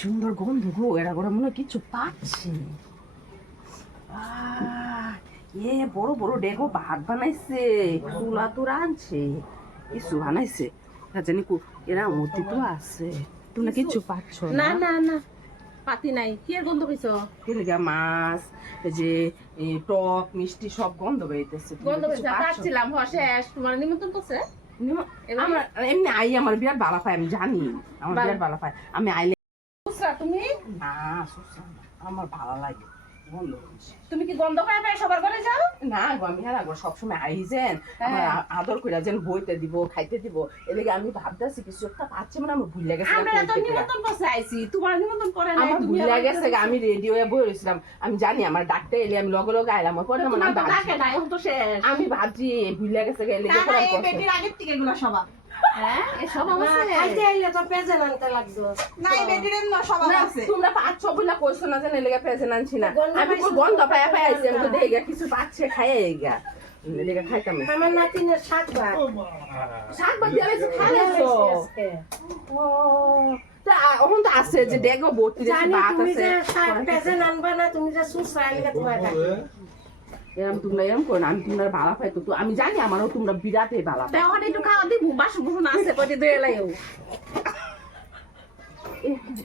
সুন্দর গন্ধ গো, এরা করে মনে হয় কিছু পাচ্ছে। এ বড় বড় ডেগো ভাত বানাইছে, চুলা তো রাঁধছে, কিছু বানাইছে জানি এরা মূর্তি তো আছে। তুমি কিছু পাচ্ছ না না না পাতি নাই। কি এর গন্ধ পেয়েছো? মাছ, এই যে টক মিষ্টি সব গন্ধ বেরিতেছে। গন্ধ পেয়েছো? কাটছিলাম শেষ। তোমার নিমন্ত্রণ করছে? আমার এমনি আই আমার বিরাট ভালো পায়, আমি জানি আমার বিরাট ভালো পায়। আমি আইলে তুমি না আমার ভালো লাগে গন্ধ। তুমি কি গন্ধ পায় পায় সবার ঘরে যাও? না গো, আমি হ্যাঁ সবসময় আইজেন আমার আদর করে যেন বইতে দিব খাইতে দিব, এদিকে আমি ভাবতেছি কিছু একটা পাচ্ছি, মানে আমার ভুল লেগেছে। আমরা তো নিমন্ত্রণ করতে আইছি, তোমার নিমন্ত্রণ করে নাই। আমার তুমি ভুল লেগেছে, আমি রেডি হয়ে বই রইছিলাম, আমি জানি আমার ডাক্তার এলে আমি লগে লগে আইলাম পরে তোমার তো ডাকে নাই, এখন তো শেষ। আমি ভাবছি ভুল লেগেছে গেলে না না, এই বেটির আগের থেকে এগুলো সবার হ্যাঁ এই সব আছে। খাইতে আইলে তো পেজেন আনতে লাগতো। না এই বেটির না সবার আছে। তোমরা পাঁচ ছ বইলা কইছো না যে লেগে পেছে আনছি না, আমি গন্ধ পায়া পায়া আইছি, আমি তো দেখে কিছু পাচ্ছে খাইয়ে গা লেগে খাইতাম। আমার নাতিনের শাক ভাত শাকবাদ দিয়ে আইছি খাইছো? ও তা এখন তো আছে যে দেখো বর্তি যে জানি ভাত তুমি আছে। যে শাক পেজেন আনবা না, তুমি যে সুসরা আইলে তোমার ডাকে। এরকম তোমরা এরকম করো না, আমি তোমরা ভালো পাইতো তো, আমি জানি আমারও তোমরা বিরাটই ভালো পাই। দেওয়ার একটু খাওয়া দিব, বাসন বুসন আছে কইতে দিয়ে এলাইও।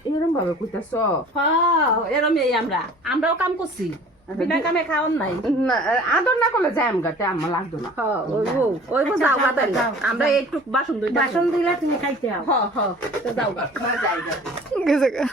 এরকম ভাবে কইতাছ? হ্যাঁ এরমই আমরাও কাম করছি, বিনা কামে খাওয়ান নাই। না আদর না করলে যাই গাতে আমার লাগতো না। ওই যাও গা তাইলে। আমরা একটু বাসন ধুই। বাসন দিলে তুমি খাইতে আও। হ্যাঁ হ্যাঁ যাও গা। যাই গা। গেছে গা।